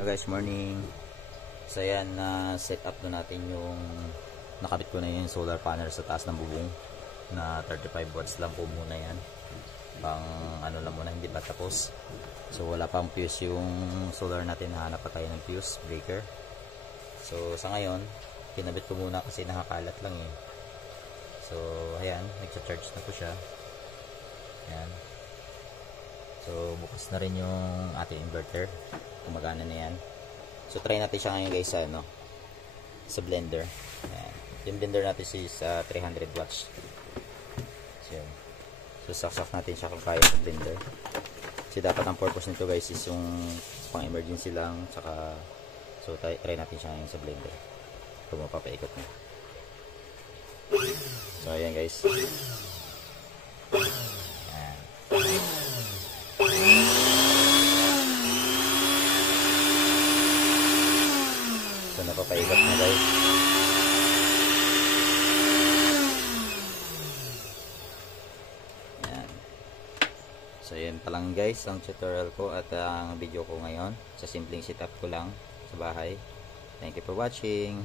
Hello guys, morning. So yan, set up na natin yung nakabit ko na yung solar panel sa taas ng bubong na 35 watts lang po muna yan. Pang ano lang muna, hindi pa tapos. So wala pang fuse yung solar natin, nahanap pa tayo ng fuse breaker. So sa ngayon, kinabit ko muna kasi nakakalat lang eh. So ayan, nagcha-charge na po siya. Ayan. So bukas na rin yung ating inverter, gumagana na yan. So try natin siya ngayon guys sa ano, sa blender. Ayan. Yung blender natin is 300 watts. So yun. So saksak natin siya kung kaya sa blender. Kasi dapat ang purpose nito guys is yung pang emergency lang, saka so try natin siya ngayon sa blender. So mapapaikot na. So ayan guys. So napapaikot na guys. Ayan. So yan pa lang guys ang tutorial ko at ang video ko ngayon. Sa simpleng setup ko lang sa bahay. Thank you for watching.